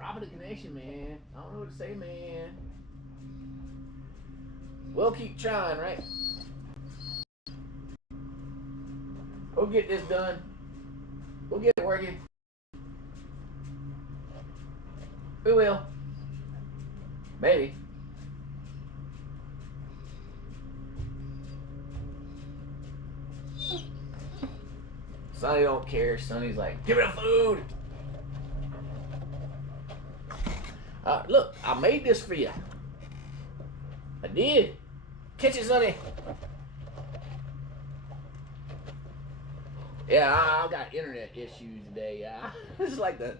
dropping the connection, man. I don't know what to say, man. We'll keep trying, right? We'll get this done. We'll get it working. We will. Maybe. Sonny don't care. Sonny's like, give me the food. Look, I made this for you. I did. Catch it, Sonny. Yeah, I've got internet issues today. This is like the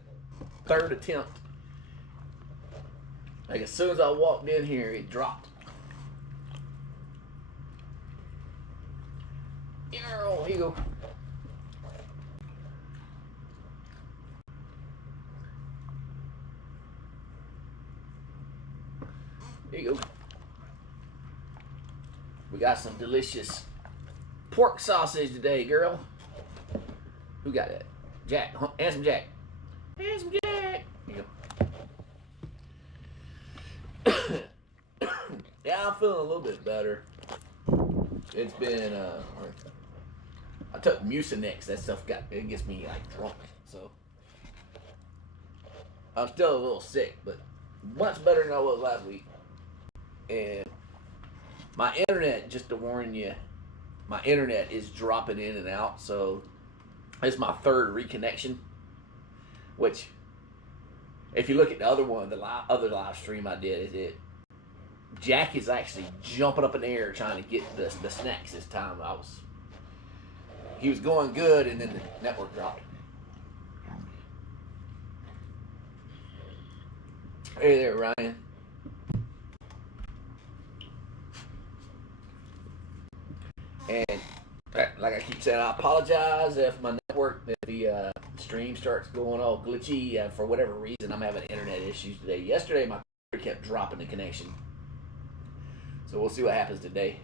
third attempt. Like as soon as I walked in here, it dropped. Here you go. There you go. We got some delicious pork sausage today, girl. Who got that? Jack. Handsome Jack. Handsome Jack. Here you go. Yeah, I'm feeling a little bit better. It's been, I took Mucinex. That stuff it gets me like drunk. So, I'm still a little sick, but much better than I was last week. And my internet, just to warn you, my internet is dropping in and out. So, it's my third reconnection. Which, if you look at the other one, the other live stream I did, Jack is actually jumping up in the air trying to get the snacks this time. He was going good, and then the network dropped. Hey there, Ryan. And like I keep saying, I apologize if my network, if the stream starts going all glitchy. For whatever reason, I'm having internet issues today. Yesterday, my computer kept dropping the connection. So we'll see what happens today.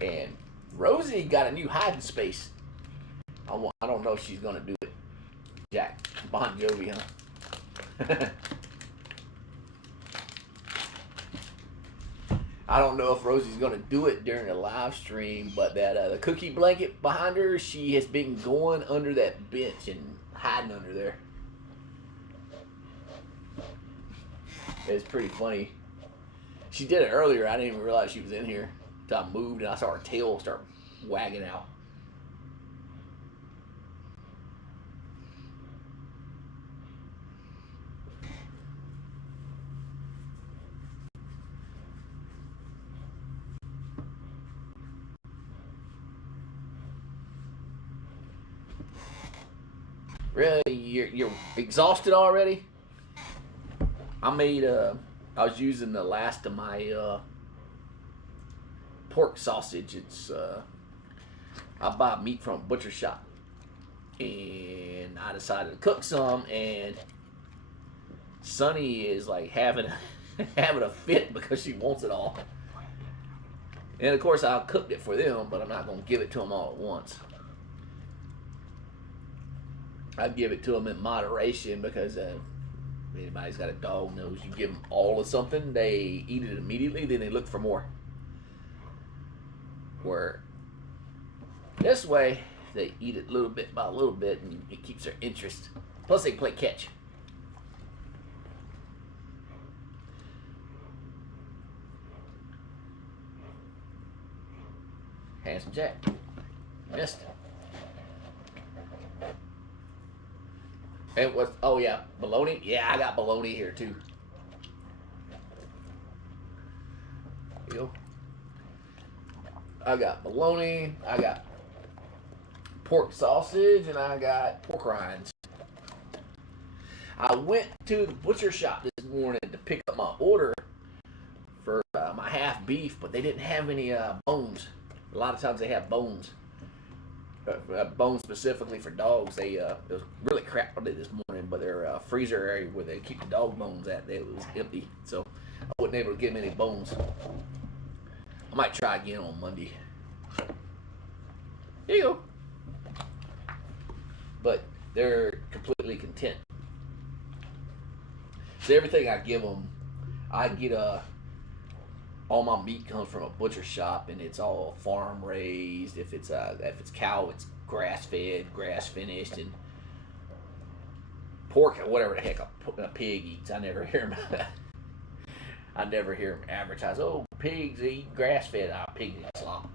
And Rosie got a new hiding space. I don't know if she's going to do it. Jack Bon Jovi, huh? I don't know if Rosie's going to do it during the live stream, but that the cookie blanket behind her, she has been going under that bench and hiding under there. It's pretty funny. She did it earlier. I didn't even realize she was in here until I moved and I saw her tail start wagging out. Really? You're exhausted already? I was using the last of my pork sausage. It's I buy meat from a butcher shop, and I decided to cook some, and Sunny is like having having a fit because she wants it all. And of course I cooked it for them, but I'm not gonna give it to them all at once. I give it to them in moderation because if anybody's got a dog knows you give them all of something, they eat it immediately, then they look for more. Where this way, they eat it little bit by little bit, and it keeps their interest. Plus, they can play catch. Handsome Jack. Missed. And what? Oh yeah, bologna. Yeah, I got bologna here too. Here you go. I got bologna. I got pork sausage, and I got pork rinds. I went to the butcher shop this morning to pick up my order for my half beef, but they didn't have any bones. A lot of times they have bones. Bones specifically for dogs. It was really crap this morning, but their freezer area where they keep the dog bones at, it was empty, so I wasn't able to get them any bones. I might try again on Monday. Here you go. But they're completely content. So everything I give them, I get all my meat comes from a butcher shop, and it's all farm raised. If it's cow, it's grass fed, grass finished, and pork, whatever the heck a pig eats. I never hear them. I never hear them advertise. Oh, pigs eat grass fed. Pigs eat slop.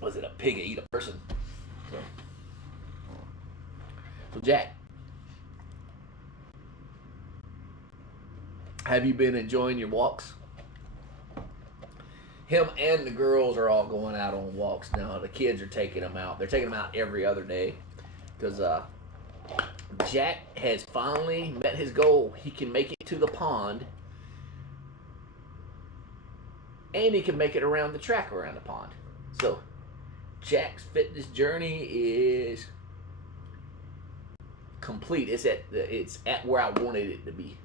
Was it a pig eat a person? So Jack, have you been enjoying your walks? Him and the girls are all going out on walks now. The kids are taking them out. They're taking them out every other day because Jack has finally met his goal. He can make it to the pond, and he can make it around the track around the pond. So Jack's fitness journey is complete. It's at where I wanted it to be.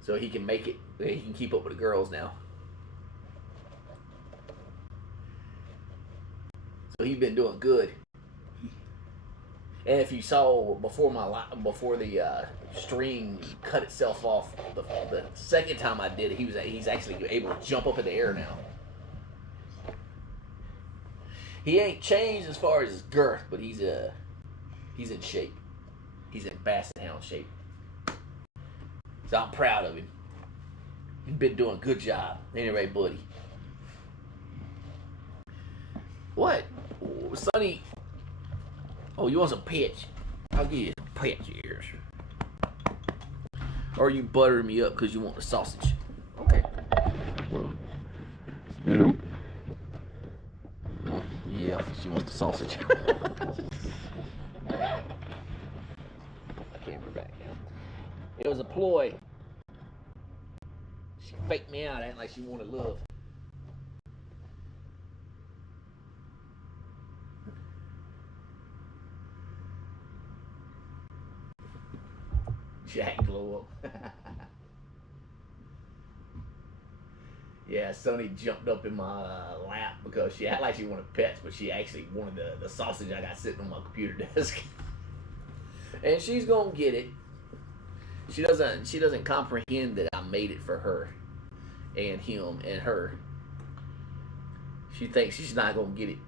So he can make it. He can keep up with the girls now. So he's been doing good. And if you saw before the string cut itself off, the second time I did it, he's actually able to jump up in the air now. He ain't changed as far as his girth, but he's in shape. He's in Basset Hound shape. So I'm proud of him. He's been doing a good job. Anyway, buddy. What? Sonny. Oh, you want some pets? I'll give you some pets ears. Or you butter me up because you want the sausage. Okay. Well, hello. Yeah, she wants the sausage. Camera back. It was a ploy. She faked me out, acting like she wanted love. Jack glow up. Yeah, Sonny jumped up in my lap because she acted like she wanted pets, but she actually wanted the sausage I got sitting on my computer desk. And she's gonna get it. She doesn't comprehend that I made it for her and him and her. She thinks she's not gonna get it.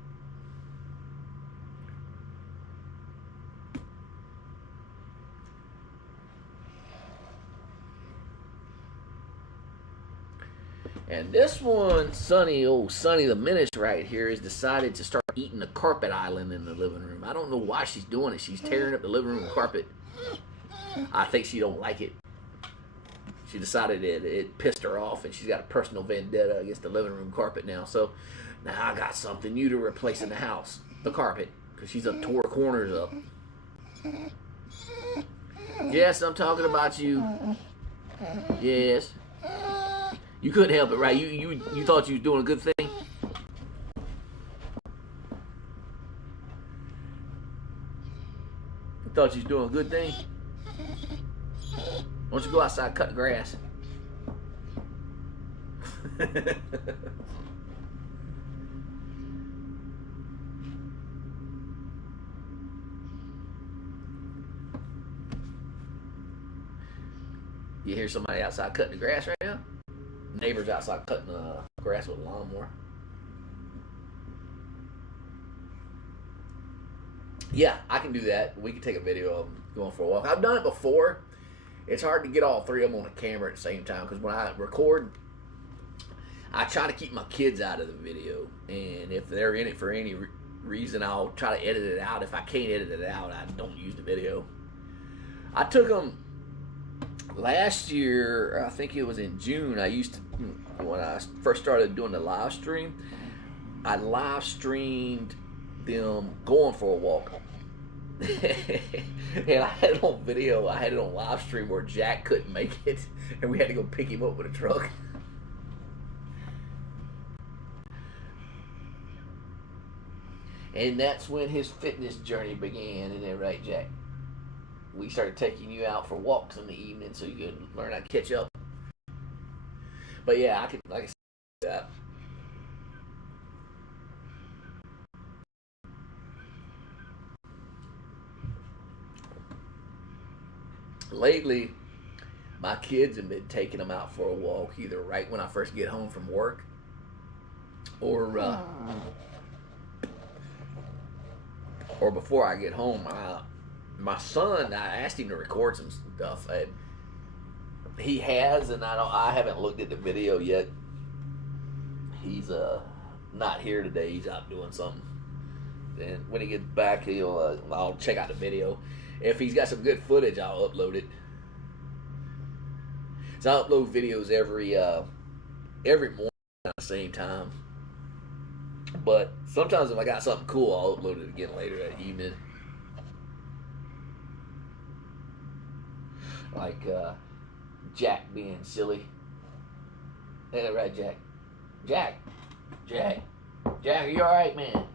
And this one, Sonny the Menace right here, has decided to start eating the carpet island in the living room. I don't know why she's doing it. She's tearing up the living room carpet. I think she don't like it. She decided that it pissed her off, and she's got a personal vendetta against the living room carpet now. So now I got something new to replace in the house, the carpet, because she's up tore corners up. Yes, I'm talking about you. Yes. You couldn't help it, right? You thought you was doing a good thing? You thought you was doing a good thing? Why don't you go outside and cut the grass? You hear somebody outside cutting the grass right now? Neighbors outside cutting the grass with a lawnmower. Yeah, I can do that. We can take a video of them going for a walk. I've done it before. It's hard to get all three of them on the camera at the same time because when I record, I try to keep my kids out of the video. And if they're in it for any reason, I'll try to edit it out. If I can't edit it out, I don't use the video. I took them last year, I think it was in June. When I first started doing the live stream, I live streamed them going for a walk. And I had it on video. I had it on live stream where Jack couldn't make it, and we had to go pick him up with a truck. And that's when his fitness journey began, isn't it right, Jack? We started taking you out for walks in the evening so you could learn how to catch up. But yeah, I could, like I said, that. Lately, my kids have been taking them out for a walk either right when I first get home from work or before I get home. My son, I asked him to record some stuff, and he has, and I haven't looked at the video yet. He's not here today. He's out doing something. And when he gets back, I'll check out the video. If he's got some good footage, I'll upload it. So I upload videos every morning at the same time. But sometimes if I got something cool, I'll upload it again later that evening. Like Jack being silly. Ain't that right, Jack? Jack, are you alright, man?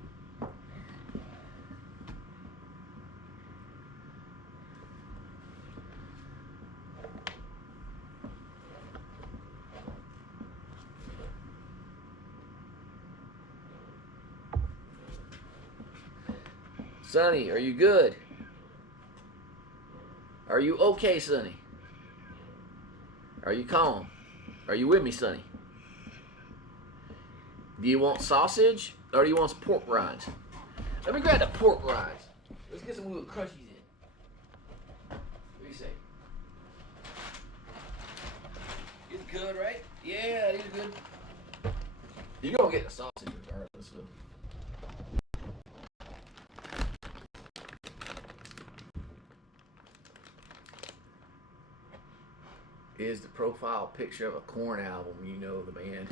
Sonny, are you good? Are you okay, Sonny? Are you calm? Are you with me, Sonny? Do you want sausage or do you want some pork rinds? Let me grab the pork rinds. Let's get some little crunchies in. What do you say? It's good, right? Yeah, these are good. You're gonna get the sausage regardless, though. Is the profile picture of a Korn album, you know the band.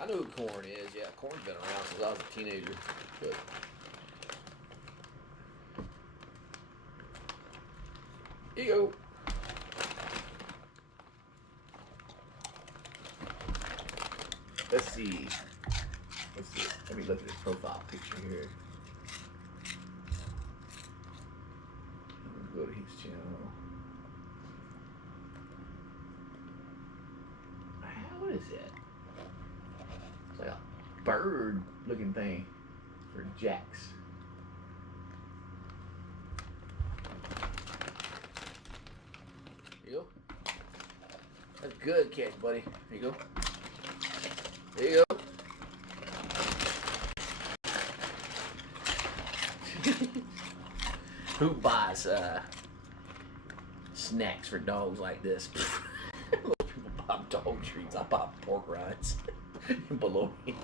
I know who Korn is. Yeah, Korn's been around since I was a teenager. But here you go. Let's see. Let me look at his profile picture here. Go to his channel. What is that? It's like a bird looking thing for Jax. Here you go. That's a good catch, buddy. Here you go. There you go. Who buys snacks for dogs like this? I buy dog treats. I buy pork rinds and bologna.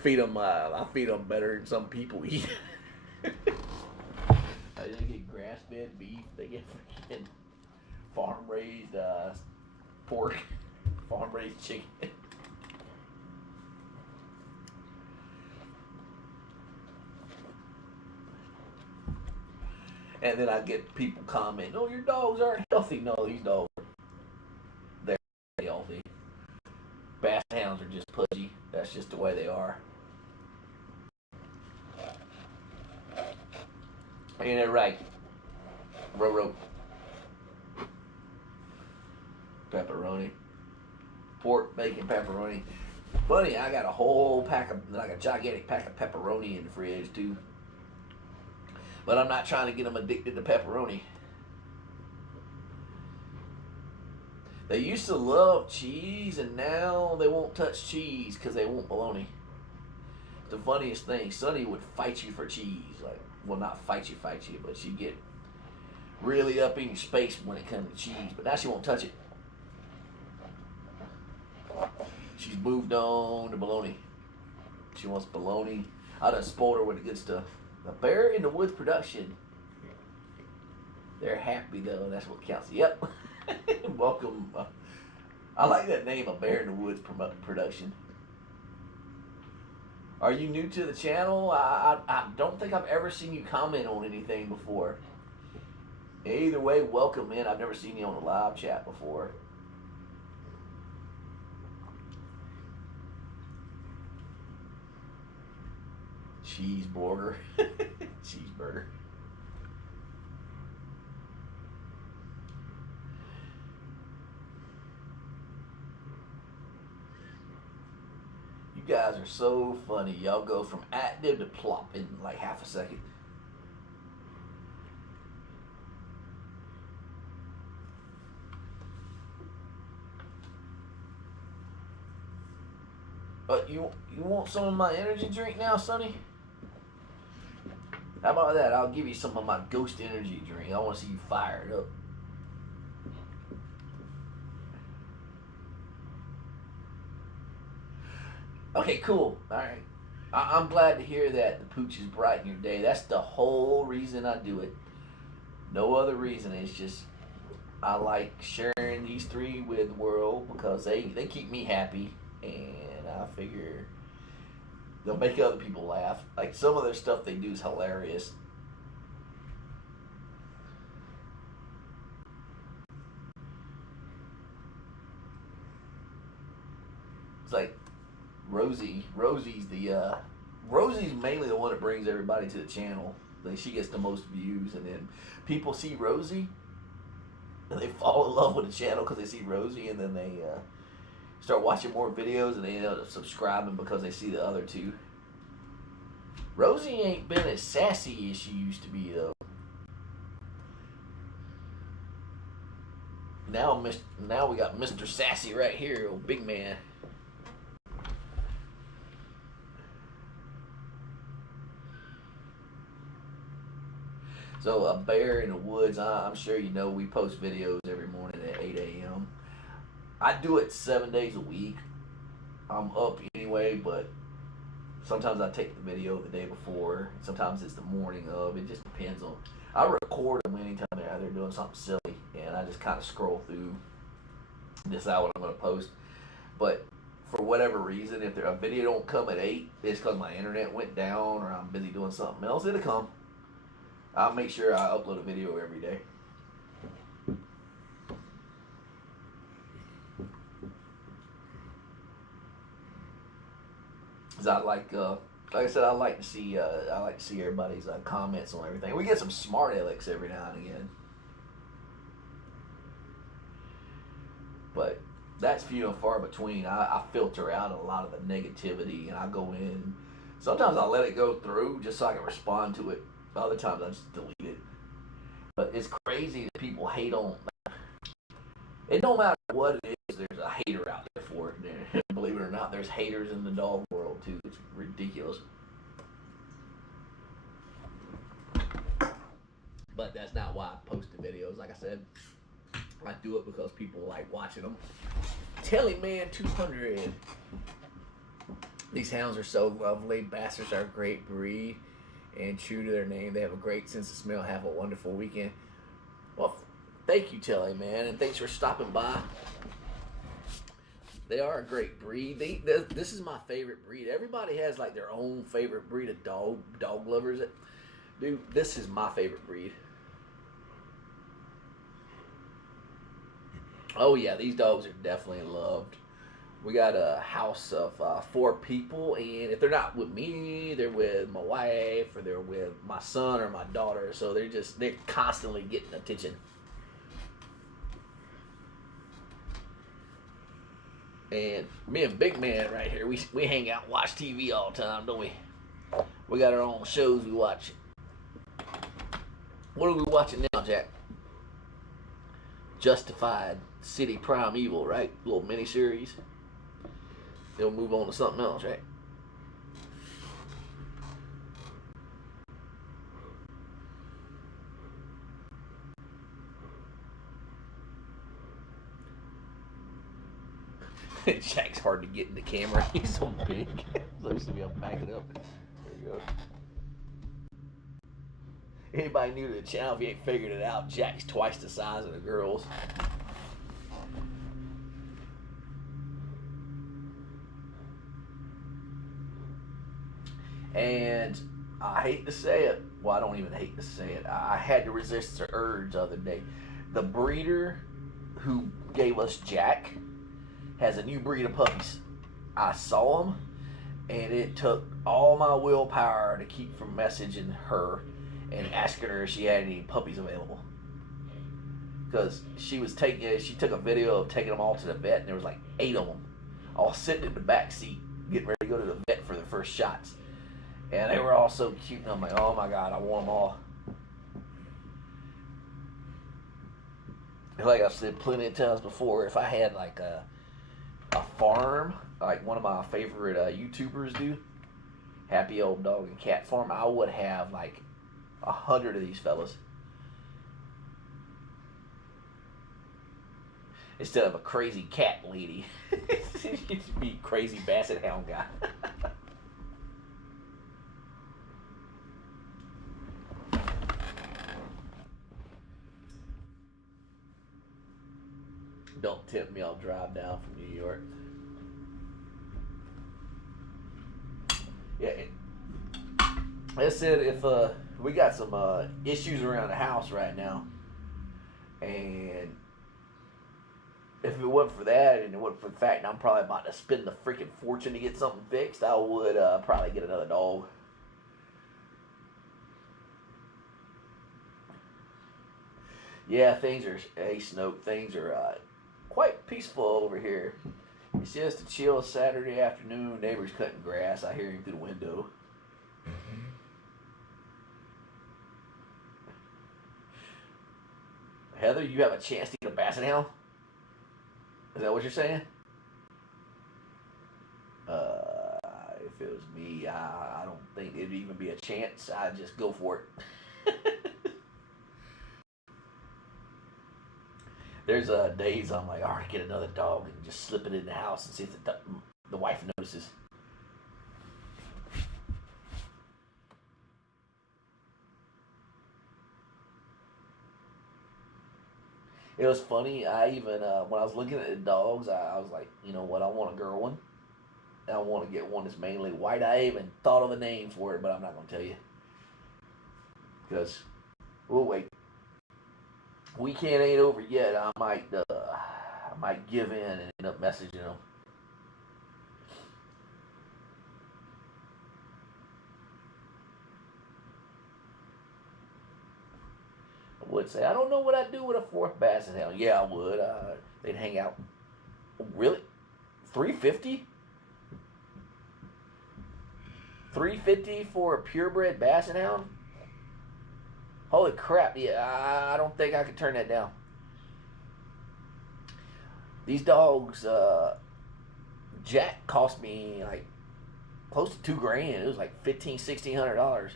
Feed them. I feed them better than some people eat. They get grass-fed beef. They get freaking farm-raised pork, farm-raised chicken. And then I get people comment, "Oh, your dogs aren't healthy." No, these dogs, they're healthy. Basset hounds are just pudgy. That's just the way they are. Ain't that right? Ro. Pepperoni. Pork, bacon, pepperoni. Funny, I got a whole pack of, like a gigantic pack of pepperoni in the fridge too. But I'm not trying to get them addicted to pepperoni. They used to love cheese, and now they won't touch cheese because they want bologna. The funniest thing, Sonny would fight you for cheese. Like, well, not fight you, but she'd get really up in your space when it comes to cheese. But now she won't touch it. She's moved on to bologna. She wants bologna. I done spoiled her with the good stuff. A Bear in the Woods production. They're happy though. That's what counts. Yep. Welcome. I like that name, A Bear in the Woods production. Are you new to the channel? I don't think I've ever seen you comment on anything before. Either way, welcome in. I've never seen you on a live chat before. Cheeseburger. Cheeseburger. You guys are so funny. Y'all go from active to plop in like half a second. You want some of my energy drink now, Sonny? How about that? I'll give you some of my Ghost energy drink. I want to see you fired up. Okay, cool. All right. I'm glad to hear that the pooch is brighten your day. That's the whole reason I do it. No other reason. It's just I like sharing these three with the world because they keep me happy, and I figure they'll make other people laugh. Like some of their stuff they do is hilarious. It's like Rosie's mainly the one that brings everybody to the channel. Like she gets the most views, and then people see Rosie and they fall in love with the channel because they see Rosie, and then they start watching more videos, and they end up subscribing because they see the other two. Rosie ain't been as sassy as she used to be though. Now we got Mr. Sassy right here, old big man. So a bear in the woods. I'm sure you know we post videos every morning at 8 a.m. I do it 7 days a week. I'm up anyway, but sometimes I take the video the day before. Sometimes it's the morning of. It just depends on. I record them anytime they're doing something silly, and I just kind of scroll through, decide what I'm going to post. But for whatever reason, if a video don't come at 8, it's because my internet went down or I'm busy doing something else. It'll come. I'll make sure I upload a video every day. Cause I like I said, I like to see everybody's comments on everything. We get some smart alecks every now and again, but that's few and far between. I filter out a lot of the negativity, and I go in. Sometimes I let it go through just so I can respond to it. Other times I just delete it. But it's crazy that people hate on. It don't matter what it is. There's a hater out there for it. Believe it or not, there's haters in the dog world too. It's ridiculous. But that's not why I post the videos. Like I said, I do it because people like watching them. Telly Man 200. These hounds are so lovely. Bastards are a great breed. And true to their name, they have a great sense of smell. Have a wonderful weekend. Well, thank you, Telly Man, and thanks for stopping by. They are a great breed. This is my favorite breed. Everybody has like their own favorite breed of dog lovers. Dude, this is my favorite breed. Oh yeah, these dogs are definitely loved. We got a house of 4 people, and if they're not with me, they're with my wife, or they're with my son or my daughter. So they're constantly getting attention. And me and Big Man right here, we hang out and watch TV all the time, don't we? We got our own shows we watch. What are we watching now, Jack? Justified, City Primeval, right? Little miniseries. They'll move on to something else, right? Jack's hard to get in the camera. He's so big. Let me see if I'll back it up. There you go. Anybody new to the channel, if you ain't figured it out, Jack's twice the size of the girls. And I hate to say it. Well, I don't even hate to say it. I had to resist the urge the other day. The breeder who gave us Jack has a new breed of puppies. I saw them, and it took all my willpower to keep from messaging her and asking her if she had any puppies available. Because she took a video of taking them all to the vet, and there was like 8 of them, all sitting in the back seat, getting ready to go to the vet for their first shots. And they were all so cute, and I'm like, oh my God, I want them all. And like I've said plenty of times before, if I had like a farm like one of my favorite YouTubers do, Happy Old Dog and Cat Farm, I would have like 100 of these fellas instead of a crazy cat lady. You'd be crazy basset hound guy. Don't tempt me. I'll drive down from New York. Yeah. Like I said, if we got some issues around the house right now, and if it wasn't for that, and it wasn't for the fact that I'm probably about to spend the freaking fortune to get something fixed, I would probably get another dog. Yeah, things are, hey Snoke, things are quite peaceful over here. It's just a chill Saturday afternoon. Neighbors cutting grass. I hear him through the window. Heather, you have a chance to get a basset hound? Is that what you're saying? If it was me, I don't think it'd even be a chance. I'd just go for it. There's days I'm like, all right, get another dog and just slip it in the house and see if the wife notices. It was funny. I even when I was looking at the dogs, I was like, you know what? I want a girl one. I want to get one that's mainly white. I even thought of a name for it, but I'm not going to tell you because we'll wait. Weekend ain't over yet. I might give in and end up messaging them. I would say I don't know what I'd do with a fourth basset hound. Yeah, I would. They'd hang out. Really, 350. 350 for a purebred basset hound. Holy crap! Yeah, I don't think I could turn that down. These dogs, Jack cost me like close to $2,000. It was like $1,500-$1,600.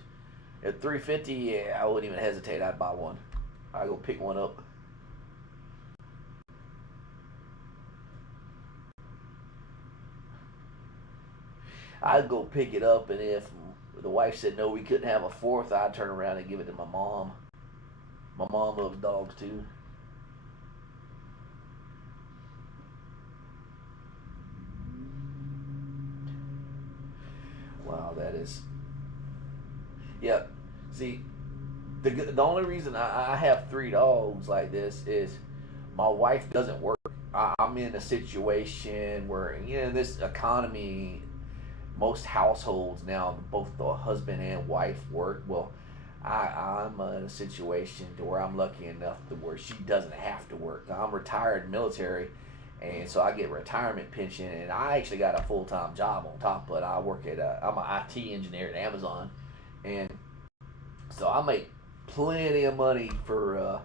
At 350, yeah, I wouldn't even hesitate. I'd buy one. I'd go pick one up. I'd go pick it up, and if the wife said no, we couldn't have a fourth, I'd turn around and give it to my mom. My mom loves dogs too. Wow, that is. Yeah. See, the only reason I have three dogs like this is my wife doesn't work. I'm in a situation where, this economy, most households now, both the husband and wife work. Well, I'm in a situation to where I'm lucky enough to where she doesn't have to work. I'm retired military, and so I get retirement pension, and I actually got a full time job on top. But I work at I'm an IT engineer at Amazon, and so I make plenty of money for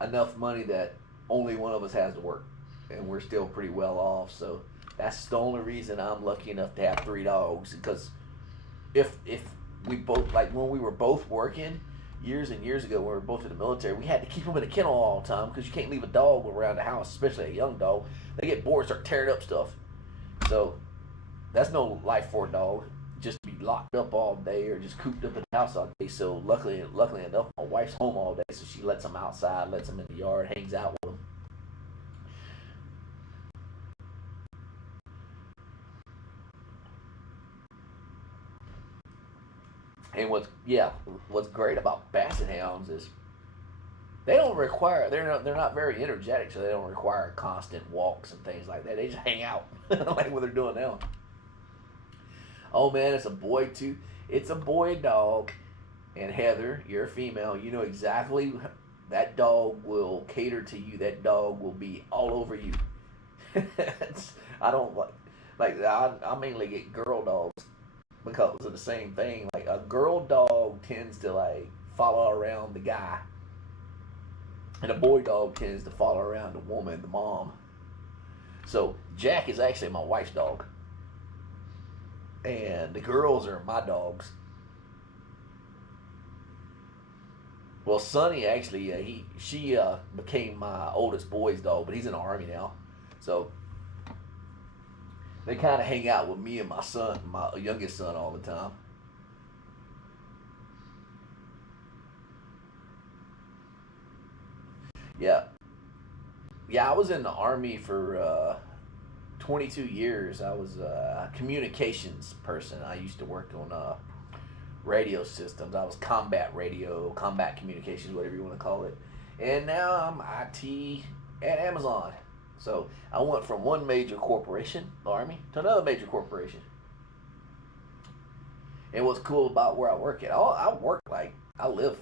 enough money that only one of us has to work, and we're still pretty well off. So that's the only reason I'm lucky enough to have three dogs. Because if we both, like when we were both working years and years ago, when we were both in the military, we had to keep them in a kennel all the time because you can't leave a dog around the house, especially a young dog. They get bored, start tearing up stuff. So that's no life for a dog. Just be locked up all day or just cooped up in the house all day. So luckily enough, my wife's home all day, so she lets them outside, lets them in the yard, hangs out with them. And what's great about basset hounds is they don't require they're not very energetic, so they don't require constant walks and things like that. They just hang out like what they're doing now. Oh man, it's a boy too. It's a boy dog. And Heather, you're a female. You know exactly that dog will cater to you. That dog will be all over you. I don't I mainly get girl dogs because of the same thing. Like a girl dog tends to like follow around the guy, and a boy dog tends to follow around the woman, the mom. So Jack is actually my wife's dog, and the girls are my dogs. Well, Sonny actually, she became my oldest boy's dog, but he's in the army now, so they kind of hang out with me and my son, my youngest son, all the time. Yeah, yeah. I was in the army for 22 years. I was a communications person. I used to work on radio systems. I was combat radio, combat communications, whatever you want to call it. And now I'm IT at Amazon. So I went from one major corporation, the Army, to another major corporation. And what's cool about where I work at, I work like, I live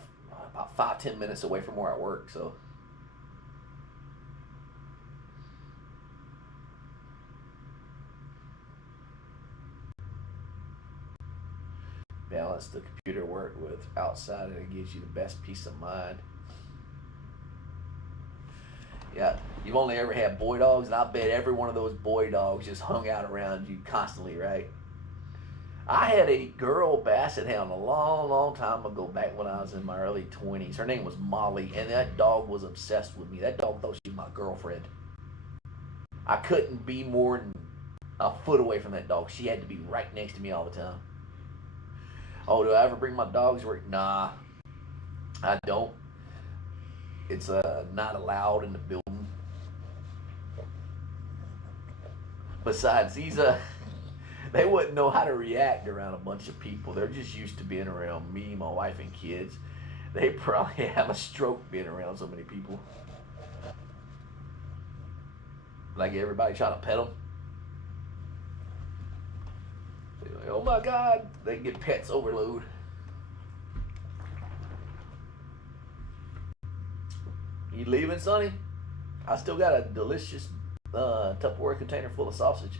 about 5-10 minutes away from where I work. So balance the computer work with outside, and it gives you the best peace of mind. Yeah, you've only ever had boy dogs, and I bet every one of those boy dogs just hung out around you constantly, right? I had a girl basset hound a long, long time ago, back when I was in my early 20s. Her name was Molly, and that dog was obsessed with me. That dog thought she was my girlfriend. I couldn't be more than a foot away from that dog. She had to be right next to me all the time. Oh, do I ever bring my dogs to work? Nah, I don't. It's not allowed in the building. Besides, they wouldn't know how to react around a bunch of people. They're just used to being around me, my wife, and kids. They probably have a stroke being around so many people. Like everybody trying to pet them. Like, oh my God, they get pets overload. You leaving, Sonny? I still got a delicious Tupperware container full of sausage.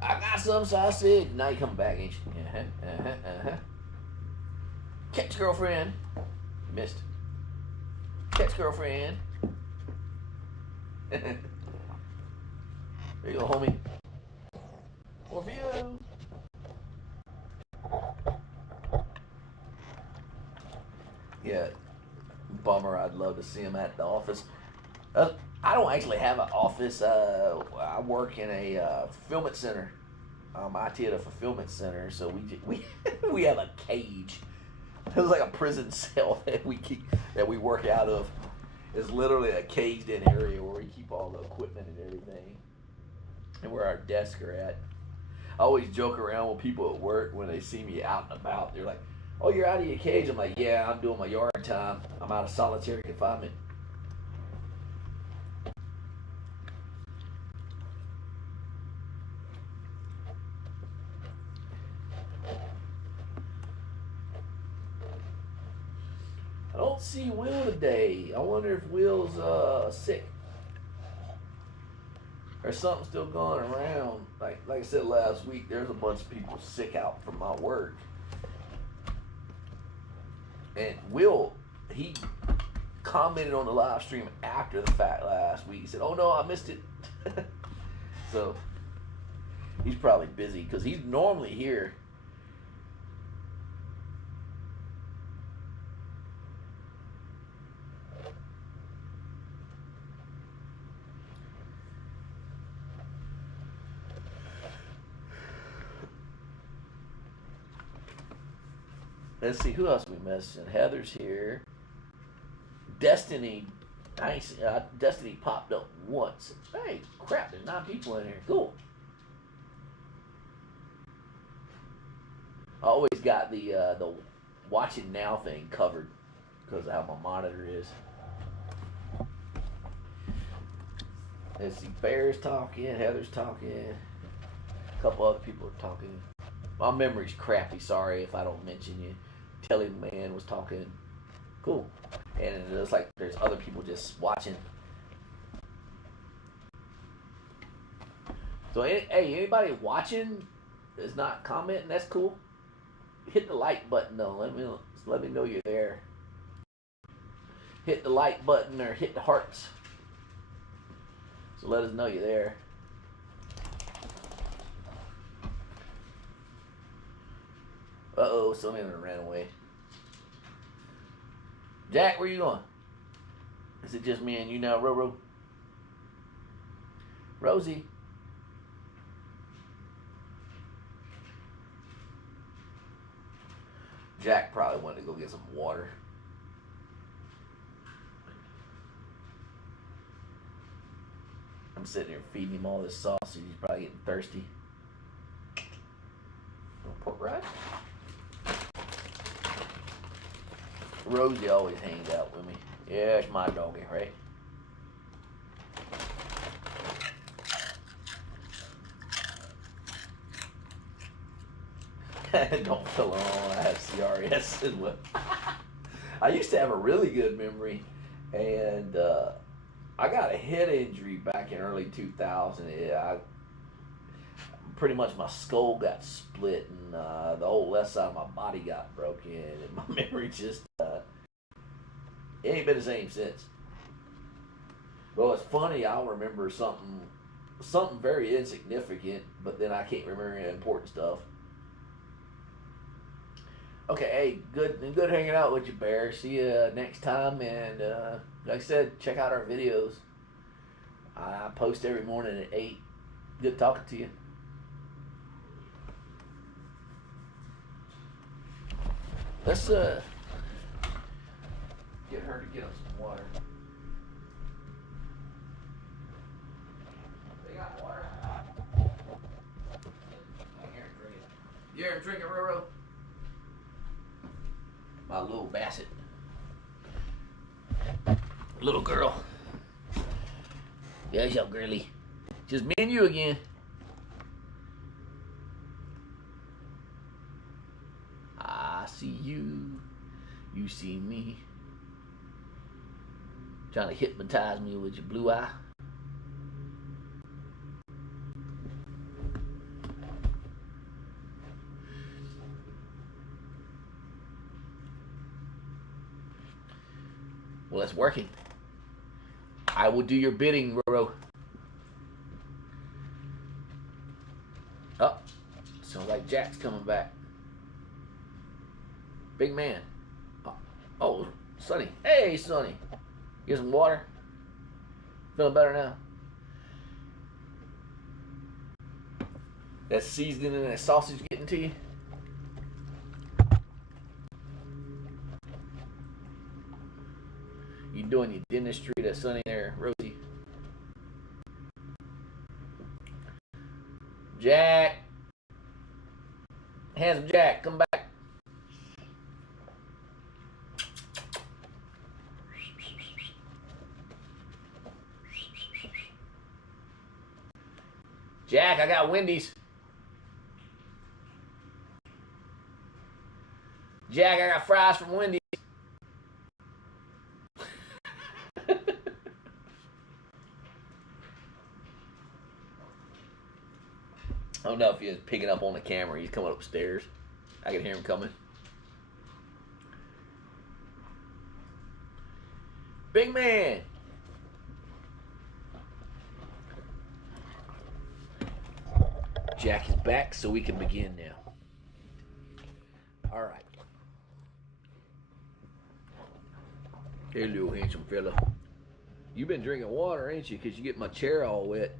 I got some sausage. Now you come back, ain't you? Catch, girlfriend. You missed. Catch, girlfriend. There you go, homie. More for you. Yeah, bummer. I'd love to see him at the office. I don't actually have an office. I work in a fulfillment center. IT at a fulfillment center, so we we have a cage. It's like a prison cell that we work out of. It's literally a caged-in area where we keep all the equipment and everything, and where our desks are at. I always joke around with people at work when they see me out and about. They're like, "Oh, you're out of your cage." I'm like, "Yeah, I'm doing my yard time. I'm out of solitary confinement." I don't see Will today. I wonder if Will's sick or something still going around. Like I said last week, there's a bunch of people sick out from my work, and Will, he commented on the live stream after the fact last week. He said, "Oh no, I missed it." So he's probably busy because he's normally here. Let's see, who else we missing? Heather's here. Destiny, Destiny popped up once. Hey, crap! There's 9 people in here. Cool. I always got the watching now thing covered because of how my monitor is. Let's see, Bear's talking, Heather's talking, a couple other people are talking. My memory's crappy. Sorry if I don't mention you. Telly Man was talking. Cool. And it looks like there's other people just watching. So, hey, anybody watching is not commenting, that's cool. Hit the like button though. Let me know you're there. hit the like button or hit the hearts. So let us know you're there. Uh-oh, somebody ran away. Jack, where you going? Is it just me and you now, Roro? Rosie? Jack probably wanted to go get some water. I'm sitting here feeding him all this sausage. He's probably getting thirsty. Pork rind? Rosie always hangs out with me. Yeah, it's my doggy, right? Don't feel alone. I have CRS as well. I used to have a really good memory, and I got a head injury back in early 2000. Pretty much my skull got split, and the whole left side of my body got broken, and my memory just it ain't been the same since. Well, it's funny. I'll remember something very insignificant, but then I can't remember any important stuff. Okay, hey, good hanging out with you, Bear. See you next time, and like I said, check out our videos. I post every morning at 8. Good talking to you. Let's get her to get us some water. They got water. Here, drink it. You ever drink it, Roro? My little Basset. Little girl. Yeah, so girly. Just me and you again. I see you. You see me. Trying to hypnotize me with your blue eye. Well, it's working. I will do your bidding, Roro. Oh, sounds like Jack's coming back. Big man. Oh, Sonny. Hey, Sonny. Get some water. Feeling better now? That seasoning and that sausage getting to you? You doing your dentistry that Sonny there, Rosie? Jack. Handsome Jack, come back. Jack, I got Wendy's. Jack, I got fries from Wendy's. I don't know if he's picking up on the camera. He's coming upstairs. I can hear him coming. Big man. Jack is back, so we can begin now. All right. Hey, little handsome fella. You've been drinking water, ain't you? Because you get my chair all wet.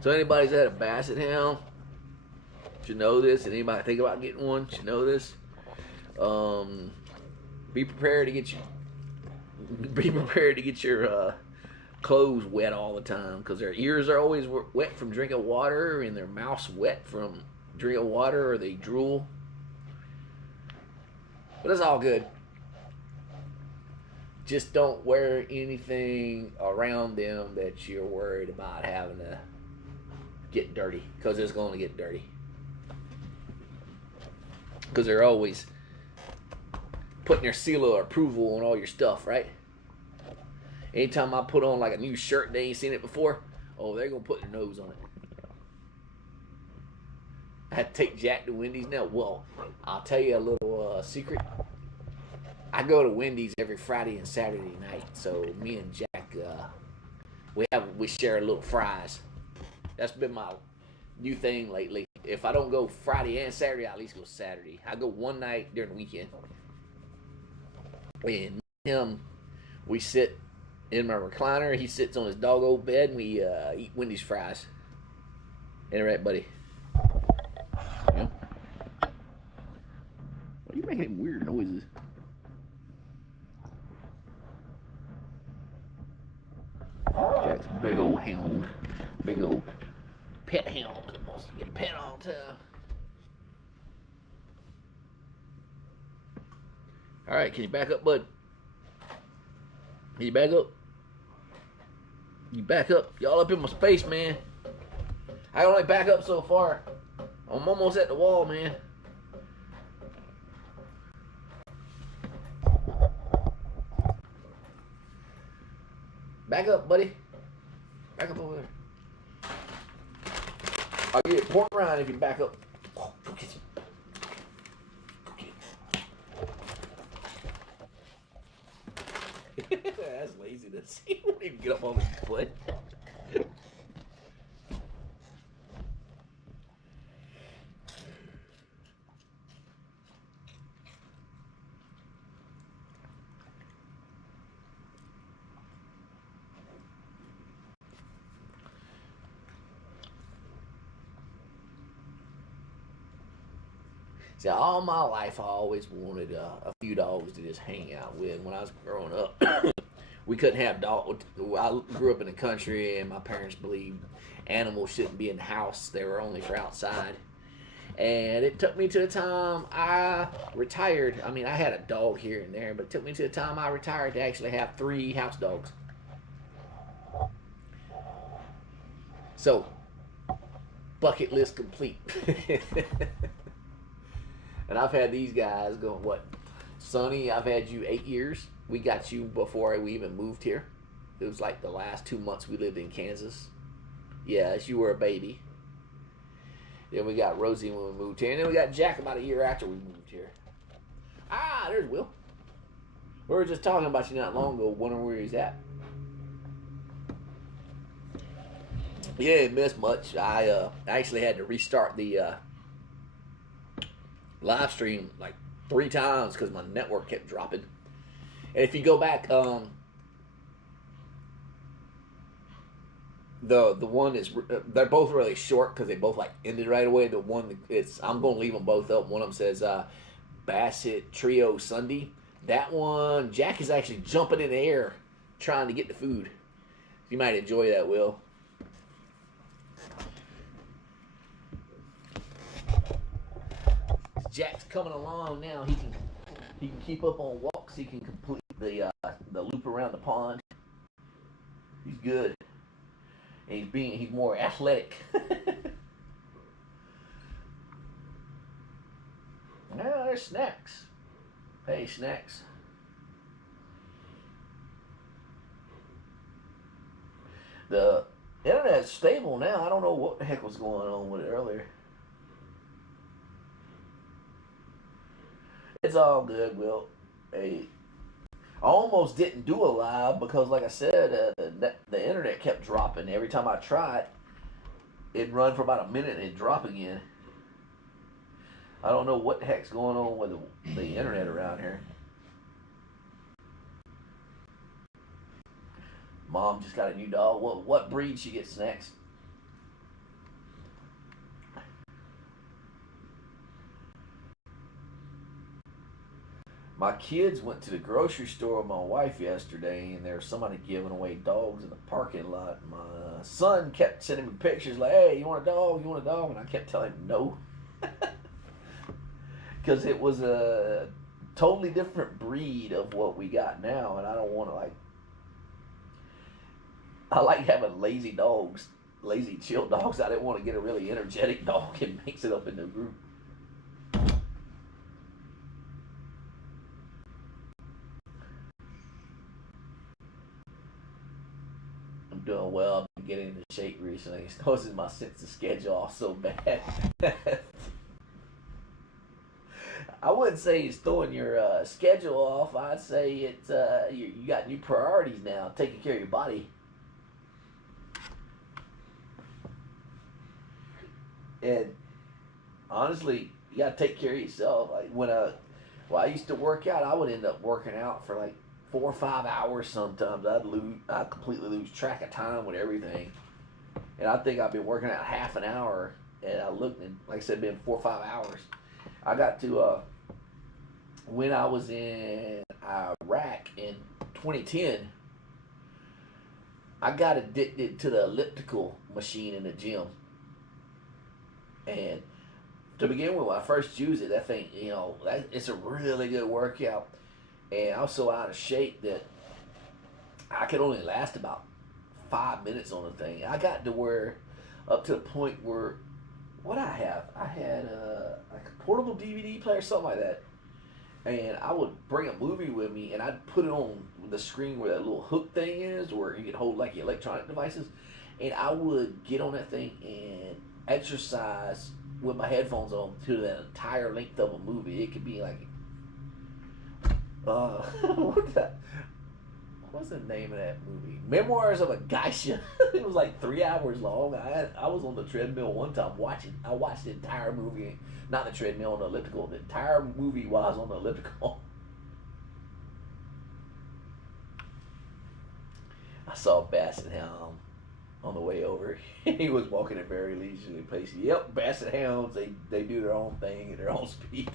So anybody's had a Basset Hound should know this, and anybody think about getting one should know this. Be prepared to get your clothes wet all the time, because their ears are always wet from drinking water, and their mouth's wet from drinking water, or they drool. But it's all good. Just don't wear anything around them that you're worried about having to get dirty, because it's going to get dirty. Because they're always putting their seal of approval on all your stuff, right? Anytime I put on like a new shirt they ain't seen it before, oh, they're going to put their nose on it. I had to take Jack to Wendy's now. Well, I'll tell you a little secret. I go to Wendy's every Friday and Saturday night. So me and Jack, we share a little fries. That's been my new thing lately. If I don't go Friday and Saturday, I at least go Saturday. I go one night during the weekend. And him, we sit in my recliner. He sits on his doggo bed, and we eat Wendy's fries. Ain't it right, buddy? Yeah. Why are you making weird noises? Jack's big old hound. Big old pet hound that wants to get pet all the time. Alright, can you back up, bud? Can you back up? You back up. Y'all up in my space, man. I can only back up so far. I'm almost at the wall, man. Back up, buddy. Back up over there. I'll give you a pork rind if you back up. Oh, go get him. Go get him. That's laziness. He won't even get up on his foot. See, all my life I always wanted a few dogs to just hang out with. When I was growing up, we couldn't have dogs. I grew up in the country, and my parents believed animals shouldn't be in the house. They were only for outside. And it took me to the time I retired. I mean, I had a dog here and there, but it took me to the time I retired to actually have 3 house dogs. So, bucket list complete. And I've had these guys going, what? Sonny, I've had you 8 years. We got you before we even moved here. It was like the last 2 months we lived in Kansas. Yes, you were a baby. Then we got Rosie when we moved here. And then we got Jack about a year after we moved here. Ah, there's Will. We were just talking about you not long ago, wondering where he's at. He didn't miss much. I actually had to restart the live stream like 3 times because my network kept dropping. And if you go back, the one is they're both really short because they both like ended right away. The one I'm gonna leave them both up. One of them says Bassett Trio Sunday. That one, Jack is actually jumping in the air trying to get the food. You might enjoy that, Will. Jack's coming along now. He can keep up on walks. He can complete the loop around the pond. He's good. And he's more athletic. Now there's Snacks. Hey, Snacks. The internet's stable now. I don't know what the heck was going on with it earlier. It's all good, Will. Hey, I almost didn't do a live because, like I said, the internet kept dropping. Every time I tried, it'd run for about a minute and it'd drop again. I don't know what the heck's going on with the internet around here. Mom just got a new dog. What breed she gets next? My kids went to the grocery store with my wife yesterday, and there was somebody giving away dogs in the parking lot. My son kept sending me pictures like, hey, you want a dog? You want a dog? And I kept telling him no. Because it was a totally different breed of what we got now, and I don't want to, like... I like having lazy dogs, lazy chill dogs. I didn't want to get a really energetic dog and mix it up in the group. Doing well. I've been getting into shape recently. It's causing my sense of schedule off so bad. I wouldn't say it's throwing your schedule off. I'd say it's you got new priorities now, taking care of your body. And honestly, you gotta take care of yourself. Like I used to work out, I would end up working out for like 4 or 5 hours sometimes. I'd completely lose track of time with everything. And I think I've been working out half an hour, and I looked, and like I said, been 4 or 5 hours. I got to when I was in Iraq in 2010. I got addicted to the elliptical machine in the gym, and to begin with, when I first used it, that thing, it's a really good workout. And I was so out of shape that I could only last about 5 minutes on the thing. I got to where, up to the point where, what I had like a portable DVD player, something like that. And I would bring a movie with me, and I'd put it on the screen where that little hook thing is, where you can hold like your electronic devices. And I would get on that thing and exercise with my headphones on to the entire length of a movie. It could be like, what's the name of that movie? Memoirs of a Geisha. It was like 3 hours long. I was on the treadmill one time watching. I watched the entire movie, not the treadmill, on the elliptical. The entire movie while I was on the elliptical. I saw Basset Hound on the way over. He was walking at a very leisurely pace. Yep, Basset Hounds, they do their own thing at their own speed.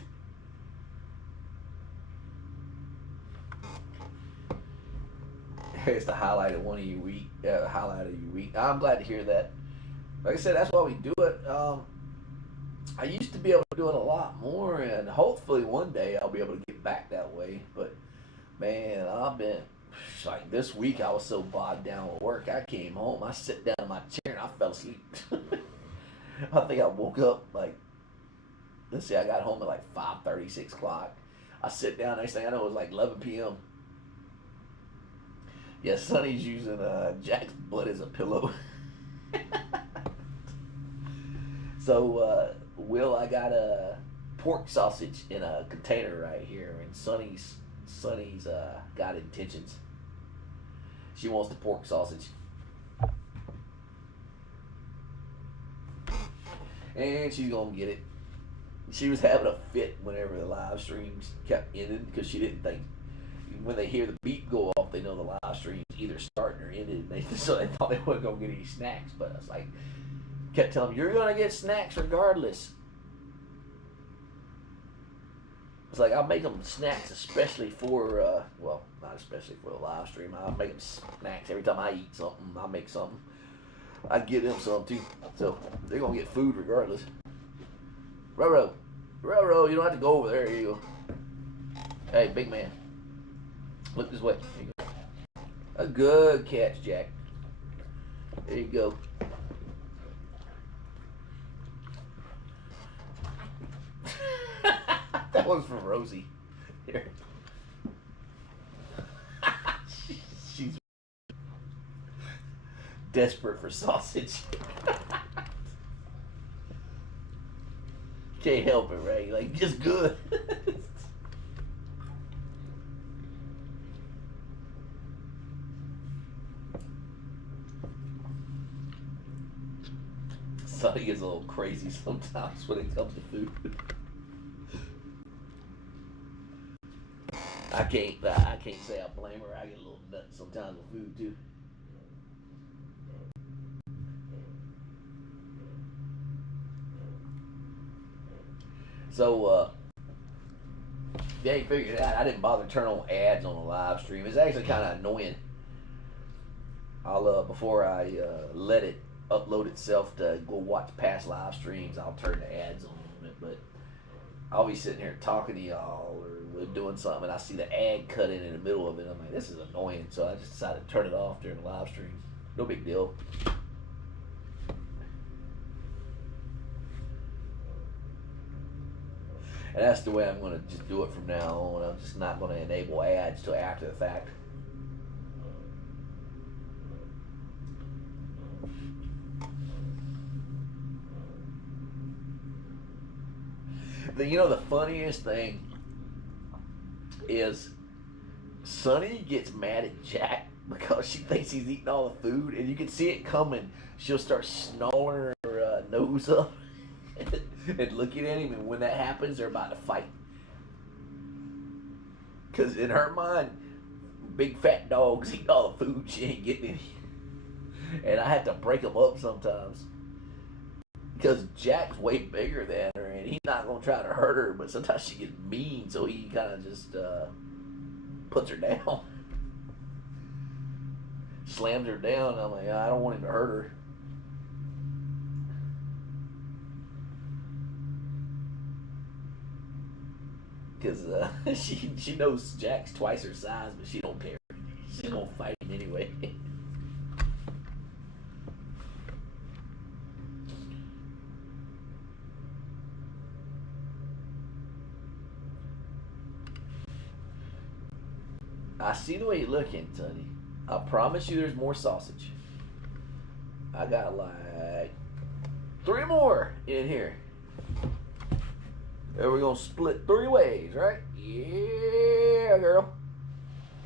It's the highlight of one of your week. Highlight of your week. I'm glad to hear that. Like I said, that's why we do it. I used to be able to do it a lot more, and hopefully one day I'll be able to get back that way. But man, I've been like this week. I was so bogged down with work. I came home. I sat down in my chair and I fell asleep. I think I woke up like, let's see, I got home at like 5:30, 6 o'clock. I sit down. Next thing I know, it was like 11 p.m. Yeah, Sonny's using Jack's blood as a pillow. So, Will, I got a pork sausage in a container right here, and Sonny's got intentions. She wants the pork sausage, and she's gonna get it. She was having a fit whenever the live streams kept ending because she didn't think, when they hear the beep go off, they know the live stream's either starting or ended. So they thought they wasn't gonna get any snacks. But I was like, kept telling them, you're gonna get snacks regardless. It's like, I'll make them snacks, especially for well, not especially for the live stream. I'll make them snacks every time I eat something. I'll make something. I'd give them some too. So they're gonna get food regardless. Roro, you don't have to go over there. Here you go. Hey, big man. Look this way. There you go. A good catch, Jack. There you go. That one's from Rosie. Here. She's desperate for sausage. Can't help it, right? Like, just good. Sonny gets a little crazy sometimes when it comes to food. I can't say I blame her. I get a little nuts sometimes with food too. So if you ain't figured it out, I didn't bother to turn on ads on the live stream. It's actually kind of annoying. I'll before I let it upload itself to go watch past live streams, I'll turn the ads on it. But I'll be sitting here talking to y'all, or we're doing something, and I see the ad cut in the middle of it. I'm like, this is annoying. So I just decided to turn it off during the live stream. No big deal. And that's the way I'm going to just do it from now on. I'm just not going to enable ads till after the fact. the funniest thing is Sonny gets mad at Jack because she thinks he's eating all the food, and you can see it coming. She'll start snarling her nose up and looking at him, and when that happens, they're about to fight. Because in her mind, big fat dogs eat all the food, she ain't getting any. And I have to break them up sometimes. Because Jack's way bigger than her, and he's not going to try to hurt her, but sometimes she gets mean, so he kind of just puts her down. Slams her down, and I'm like, I don't want him to hurt her. Because she knows Jack's twice her size, but she don't care. She's going to fight him anyway. I see the way you're looking, Sonny. I promise you there's more sausage. I got like 3 more in here. And we're going to split 3 ways, right? Yeah, girl.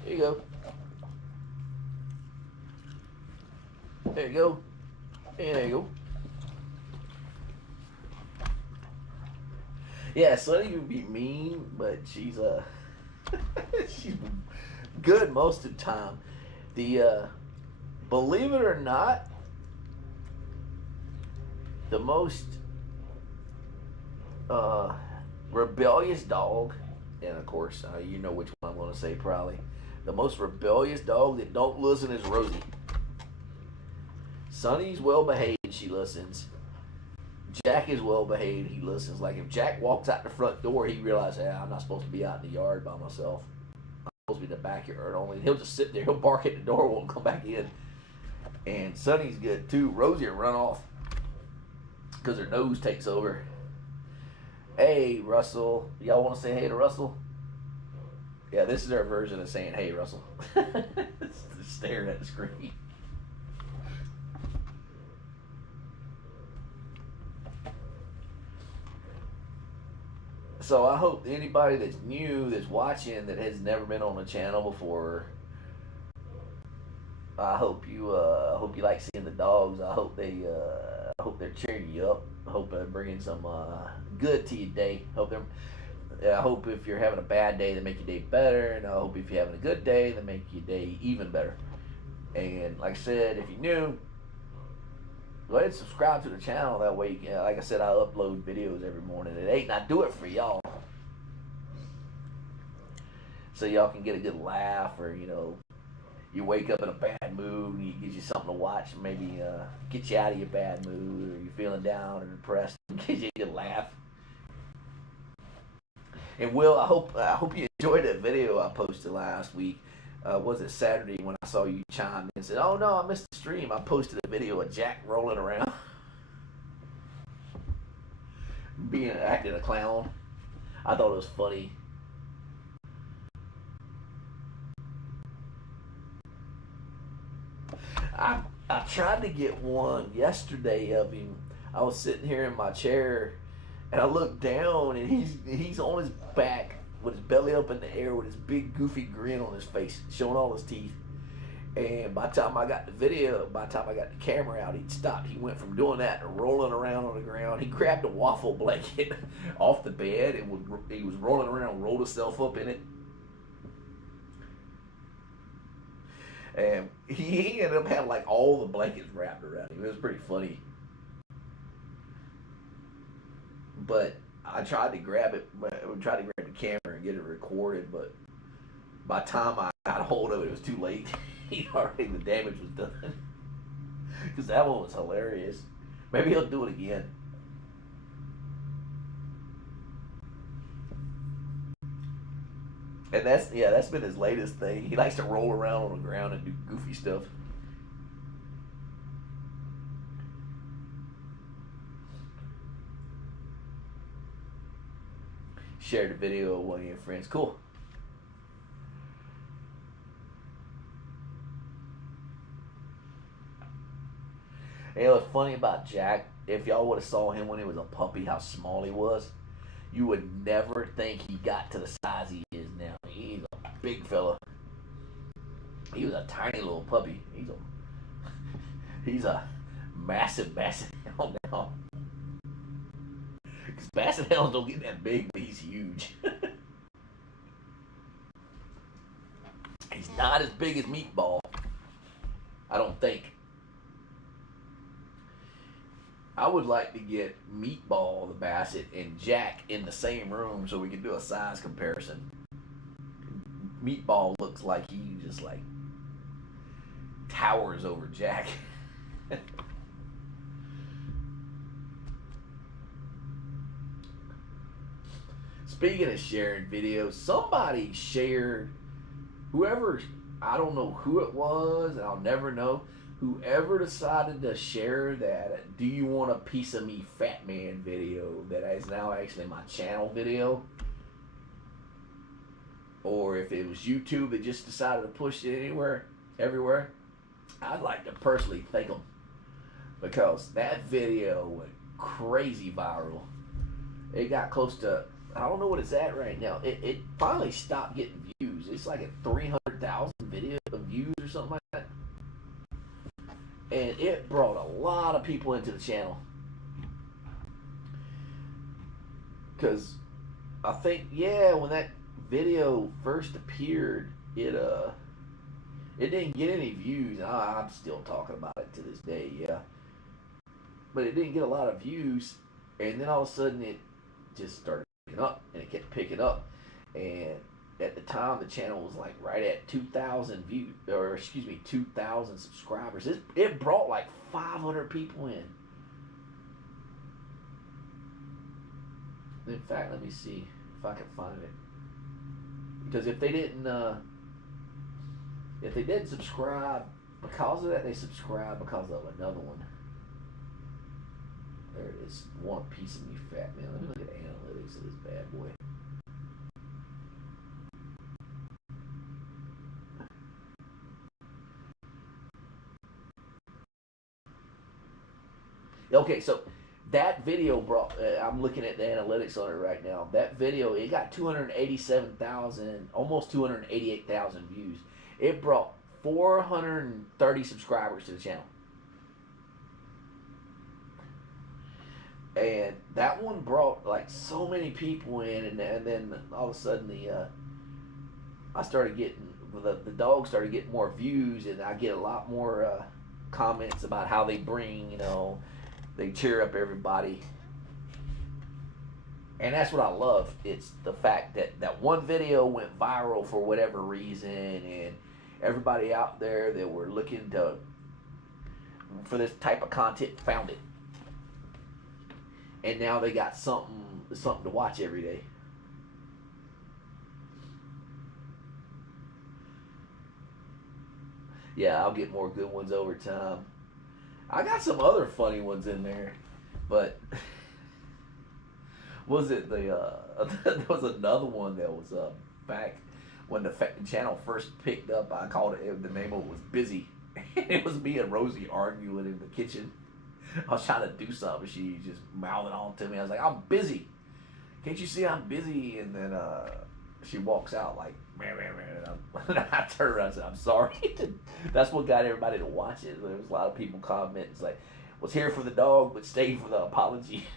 Here you go. There you go. And there you go. Yeah, Sonny can be mean, but she's she's good most of the time. The believe it or not, the most rebellious dog, and of course you know which one I'm going to say probably, the most rebellious dog that don't listen is Rosie. Sonny's well behaved, she listens. Jack is well behaved, he listens. Like if Jack walks out the front door, he realizes, hey, I'm not supposed to be out in the yard by myself. I'm supposed to be in the backyard only. He'll just sit there, he'll bark at the door, won't come back in. And Sonny's good too. Rosie will run off because her nose takes over. Hey, Russell. Y'all want to say hey to Russell? Yeah, this is our version of saying hey, Russell. Staring at the screen. So I hope anybody that's new, that's watching, that has never been on the channel before, I hope you like seeing the dogs. I hope they're cheering you up. I hope they're bringing some good to your day. I hope if you're having a bad day, they make your day better, and I hope if you're having a good day, they make your day even better. And like I said, if you're new, go ahead and subscribe to the channel. That way, like I said, I upload videos every morning at 8, and I do it for y'all, so y'all can get a good laugh, or you wake up in a bad mood and you get you something to watch, maybe get you out of your bad mood, or you're feeling down or depressed, and get you a good laugh. And Will, I hope you enjoyed that video I posted last week. Was it Saturday when I saw you chime in and said, oh no, I missed the stream. I posted a video of Jack rolling around acting a clown. I thought it was funny. I tried to get one yesterday of him. I was sitting here in my chair and I looked down and he's on his back with his belly up in the air with his big goofy grin on his face, showing all his teeth. And by the time I got the camera out, he'd stopped. He went from doing that to rolling around on the ground. He grabbed a waffle blanket off the bed and he was rolling around, rolled himself up in it. And he ended up having like all the blankets wrapped around him. It was pretty funny. But I tried to grab the camera and get it recorded, but by the time I got a hold of it, it was too late. The damage was done. Because that one was hilarious. Maybe he'll do it again. And that's been his latest thing. He likes to roll around on the ground and do goofy stuff. Share the video with one of your friends. Cool. You know what's funny about Jack? If y'all would have saw him when he was a puppy, how small he was. You would never think he got to the size he is now. He's a big fella. He was a tiny little puppy. He's a massive basset hound now. Because basset hounds don't get that big, but he's huge. He's not as big as Meatball, I don't think. I would like to get Meatball the Basset and Jack in the same room so we can do a size comparison. Meatball looks like he just like towers over Jack. Speaking of sharing videos, somebody shared, whoever, I don't know who it was, and I'll never know, whoever decided to share that "Do you want a piece of me, fat man" video that is now actually my channel video, or if it was YouTube that just decided to push it everywhere, I'd like to personally thank them, because that video went crazy viral. It got close to, I don't know what it's at right now. It finally stopped getting views. It's like at 300,000 video views or something like that. And it brought a lot of people into the channel. Because I think, yeah, when that video first appeared, it didn't get any views. I'm still talking about it to this day, yeah. But it didn't get a lot of views. And then all of a sudden it just started picking up. And it kept picking up. And at the time, the channel was like right at 2,000 views, or excuse me, 2,000 subscribers. It brought like 500 people in. In fact, let me see if I can find it. Because if they didn't subscribe because of that, they subscribed because of another one. There it is. One piece of me, fat man. Let me look at the analytics of this bad boy. Okay, so that video brought, I'm looking at the analytics on it right now. That video, it got 287,000, almost 288,000 views. It brought 430 subscribers to the channel. And that one brought like so many people in, and then all of a sudden I started getting, the dog started getting more views, and I get a lot more comments about how they bring, they cheer up everybody. And that's what I love. It's the fact that that one video went viral for whatever reason, and everybody out there that were looking for this type of content found it. And now they got something to watch every day. Yeah, I'll get more good ones over time. I got some other funny ones in there, but was it there was another one that was back when the channel first picked up. I called it, the name of it was Busy. It was me and Rosie arguing in the kitchen. I was trying to do something. She just mouthed on to me. I was like, "I'm busy. Can't you see I'm busy?" And then she walks out like, "Man, man, man." And I turned around and said, "I'm sorry." That's what got everybody to watch it. There was a lot of people commenting. It's like, "Was here for the dog, but stayed for the apology."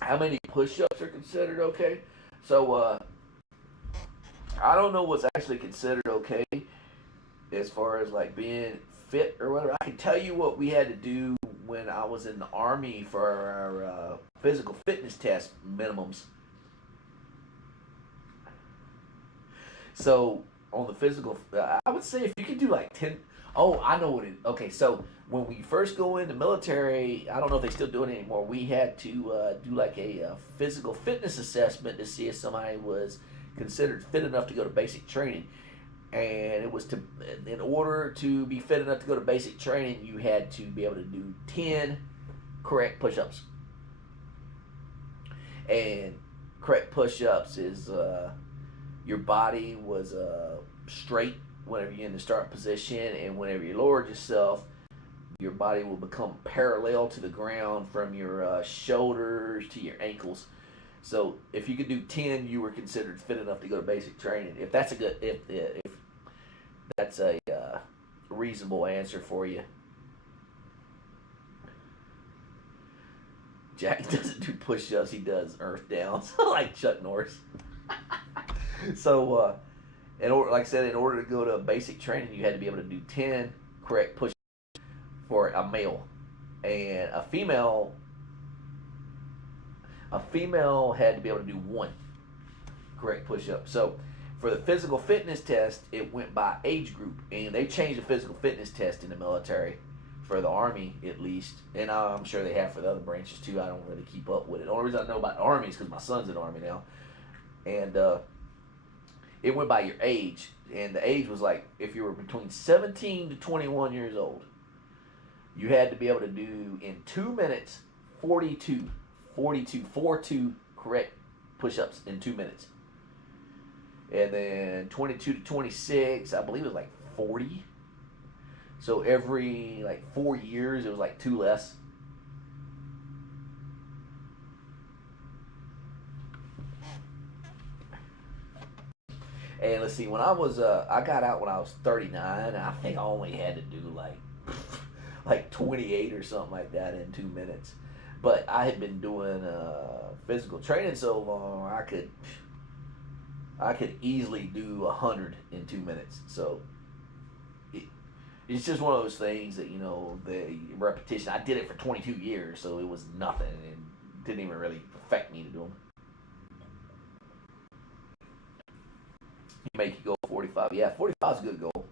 How many push-ups are considered okay? So, I don't know what's actually considered okay as far as like being fit or whatever. I can tell you what we had to do when I was in the Army for our physical fitness test minimums. So on the physical, I would say if you could do like 10. Oh, I know what it. Okay, so when we first go in the military, I don't know if they still do it anymore. We had to do like a physical fitness assessment to see if somebody was considered fit enough to go to basic training. And it was in order to be fit enough to go to basic training, you had to be able to do 10 correct push-ups. And correct push-ups is your body was straight whenever you're in the start position, and whenever you lower yourself, your body will become parallel to the ground from your shoulders to your ankles. So if you could do 10, you were considered fit enough to go to basic training. If that's a good, if that's a reasonable answer for you. Jack doesn't do push-ups; he does earth downs, like Chuck Norris. So, in order, like I said, in order to go to basic training, you had to be able to do 10 correct push for a male, and a female had to be able to do 1 correct push-up. So, for the physical fitness test, it went by age group, and they changed the physical fitness test in the military. For the Army, at least, and I'm sure they have for the other branches too. I don't really keep up with it. The only reason I know about the Army is because my son's in the Army now, and it went by your age, and the age was like if you were between 17 to 21 years old, you had to be able to do in 2 minutes 42 correct push-ups in 2 minutes, and then 22 to 26, I believe it was like 40. So every like 4 years, it was like 2 less. And let's see, when I was, I got out when I was 39, and I think I only had to do like 28 or something like that in 2 minutes. But I had been doing physical training so long, I could easily do 100 in 2 minutes. So it's just one of those things that, the repetition. I did it for 22 years, so it was nothing, and didn't even really affect me to do them. You make you go 45. Yeah, 45 is a good goal.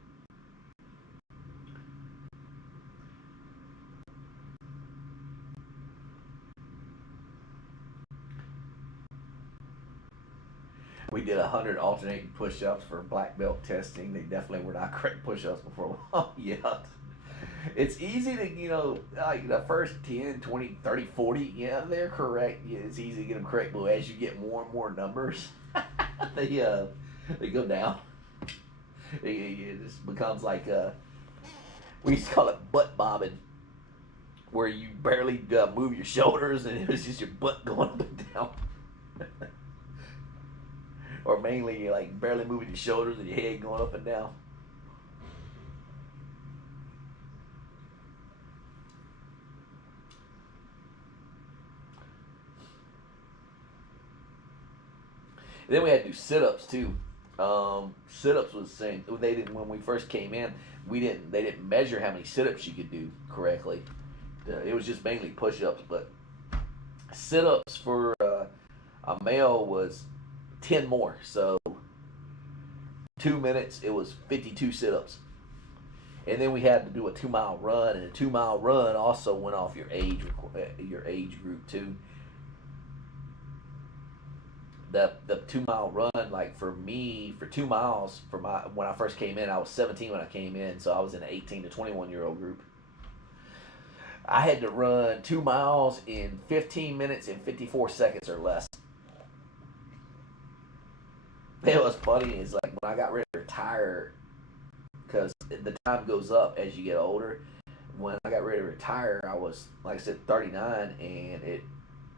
We did 100 alternating push-ups for black belt testing. They definitely were not correct push-ups before. Oh, yeah. It's easy to, like the first 10, 20, 30, 40, yeah, they're correct. Yeah, it's easy to get them correct, but as you get more and more numbers, they go down. It just becomes like, we used to call it butt bobbing, where you barely move your shoulders and it was just your butt going up and down. Or mainly you're like barely moving your shoulders and your head going up and down. And then we had to do sit-ups too. Sit-ups was the same. They didn't when we first came in. They didn't measure how many sit-ups you could do correctly. It was just mainly push-ups, but sit-ups for a male was 10 more. So 2 minutes, it was 52 sit-ups. And then we had to do a 2-mile run, and a 2-mile run also went off your age group too. The 2-mile run, like for me, for 2 miles, when I first came in, I was 17 when I came in, so I was in the 18 to 21-year-old group. I had to run 2 miles in 15 minutes and 54 seconds or less. It was funny. It's like when I got ready to retire, because the time goes up as you get older. When I got ready to retire, I was, like I said, 39, and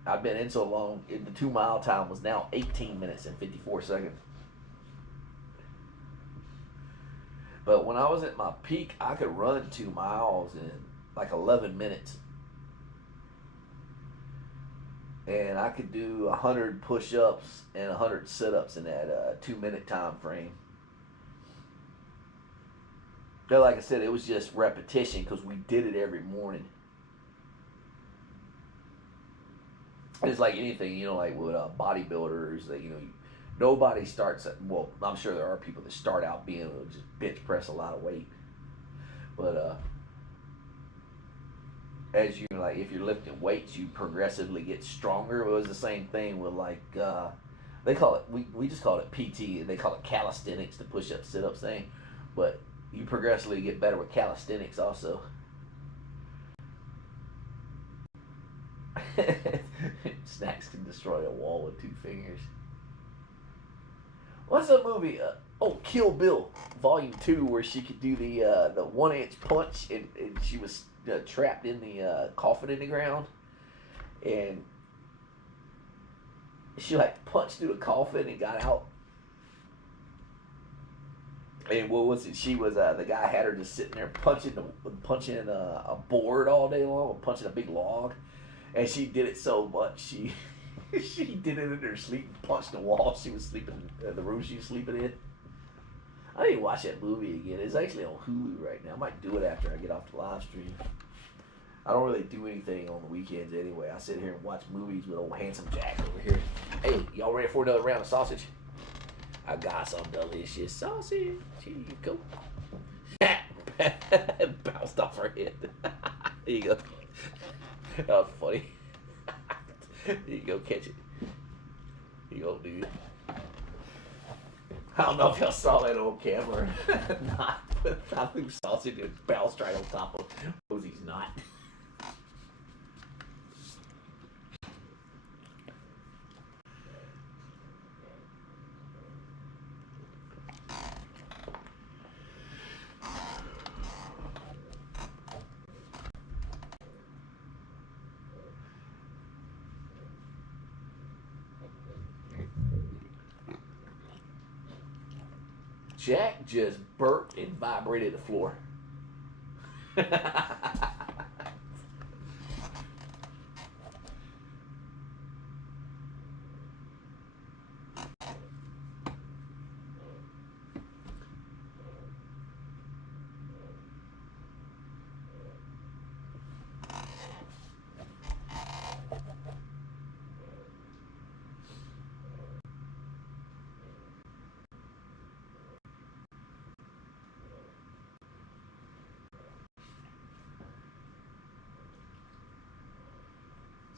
I've been in so long, the 2-mile time was now 18 minutes and 54 seconds. But when I was at my peak, I could run 2 miles in like 11 minutes. And I could do 100 push-ups and 100 sit-ups in that 2-minute time frame. But like I said, it was just repetition because we did it every morning. It's like anything, like with bodybuilders, that nobody starts at, well, I'm sure there are people that start out being able to just bench press a lot of weight, but as you if you're lifting weights, you progressively get stronger. It was the same thing with they call it, we just call it PT, and they call it calisthenics, the push-up, sit-ups thing, but you progressively get better with calisthenics also. Snacks can destroy a wall with 2 fingers. What's that movie? Oh, Kill Bill, Volume 2, where she could do the 1-inch punch, and she was trapped in the coffin in the ground, and she like punched through the coffin and got out. And what was it? She was the guy had her just sitting there punching a board all day long, punching a big log, and she did it so much she she did it in her sleep, and punched the wall she was sleeping, the room she was sleeping in. I need to watch that movie again. It's actually on Hulu right now. I might do it after I get off the live stream. I don't really do anything on the weekends anyway. I sit here and watch movies with old Handsome Jack over here. Hey, y'all ready for another round of sausage? I got some delicious sausage. Here you go. Bounced off her head. There you go. That was funny. There you go, catch it. Here you go, dude. I don't know if y'all saw that on camera or not, but I threw sausage and bounced right on top of Rosie's knot. Jack just burped and vibrated the floor.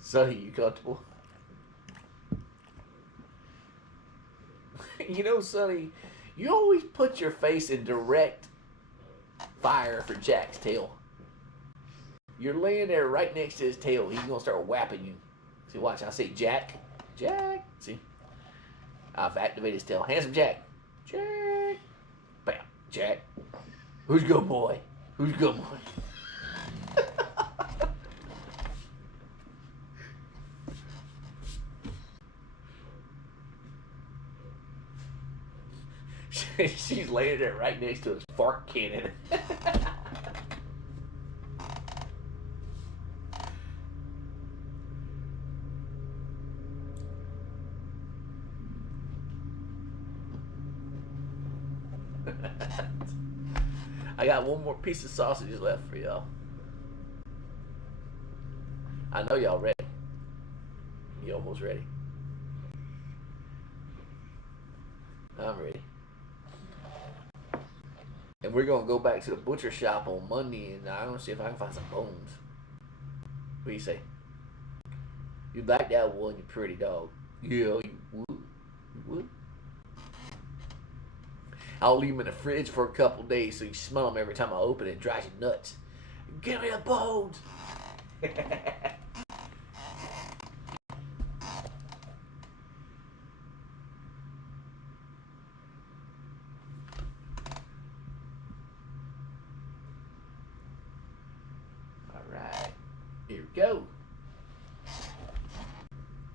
Sonny, you comfortable? You know, Sonny, you always put your face in direct fire for Jack's tail. You're laying there right next to his tail. He's gonna start whapping you. See, watch. I say Jack, Jack. See, I've activated his tail. Handsome Jack, Jack. Bam, Jack. Who's good boy? Who's good boy? She's laying there right next to his fart cannon. I got one more piece of sausages left for y'all. I know y'all ready. You almost ready? I'm ready. And we're gonna go back to the butcher shop on Monday, and I'm gonna see if I can find some bones. What do you say? You like that one, you pretty dog. Yeah, you would. You would. I'll leave them in the fridge for a couple days so you smell them every time I open it. It drives you nuts. Give me the bones. Here we go.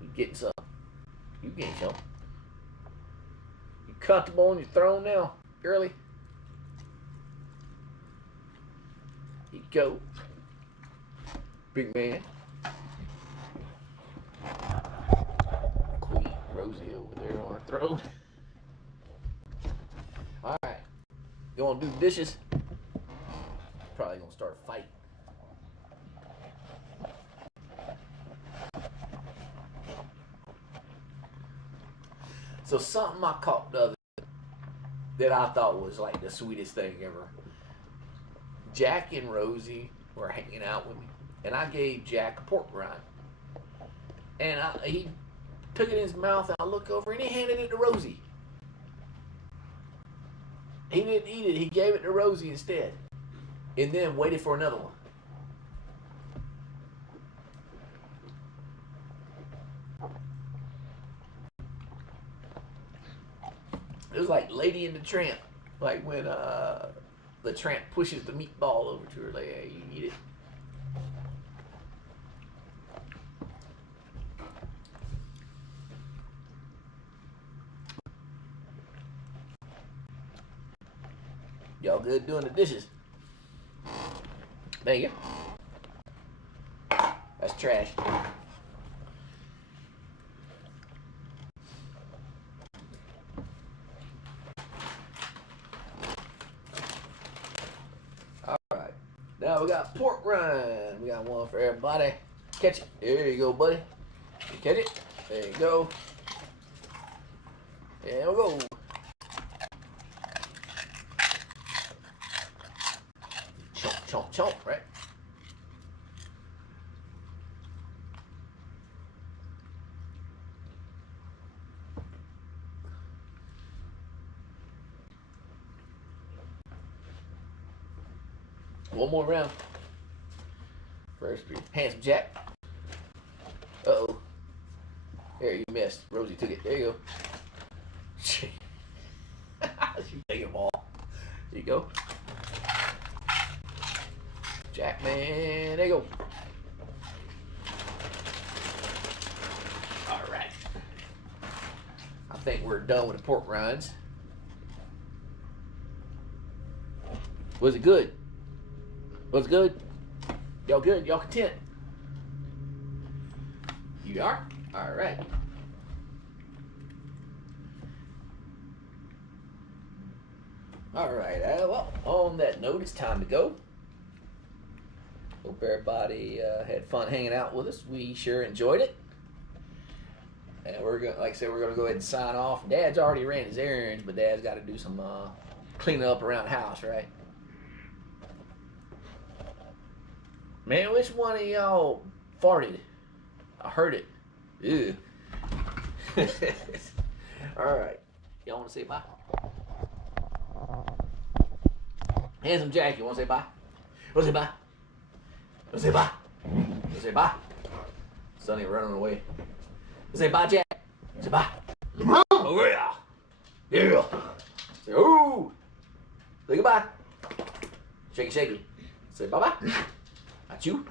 You getting some? You getting some? You comfortable on your throne now, girly? Here you go. Big man. Queen Rosie over there on her throne. Alright. You wanna do the dishes? Probably gonna start a fight. So something I caught the other that I thought was like the sweetest thing ever. Jack and Rosie were hanging out with me, and I gave Jack a pork rind, and he took it in his mouth, and I look over, and he handed it to Rosie. He didn't eat it; he gave it to Rosie instead, and then waited for another one. It was like Lady and the Tramp. Like when the tramp pushes the meatball over to her, like, hey, you eat it. Y'all good doing the dishes? Thank you. That's trash. Alright. Now we got pork rind. We got one for everybody. Catch it. There you go, buddy. You catch it. There you go. There we go. Chomp, chomp, chomp, right? One more round. First, handsome Jack. Uh-oh. There, you missed. Rosie took it. There you go. She take them all. There you go. Jack, man. There you go. All right. I think we're done with the pork rinds. Was it good? Was it good? Y'all good? Y'all content? You are? All right. All right. Well, on that note, it's time to go. Hope everybody had fun hanging out with us. We sure enjoyed it. And we're gonna, like I said, we're gonna go ahead and sign off. Dad's already ran his errands, but Dad's got to do some cleaning up around the house, right? Man, which one of y'all farted? I heard it. Ew. All right. Y'all want to say bye? Handsome Jack, you want to say bye? Want to say bye? Want to say bye? Want to say bye? Sonny running away. Say bye, Jack. Say bye. Oh, yeah. Yeah. Say, ooh. Say goodbye. Shake it, shake it. Say bye-bye. Not you.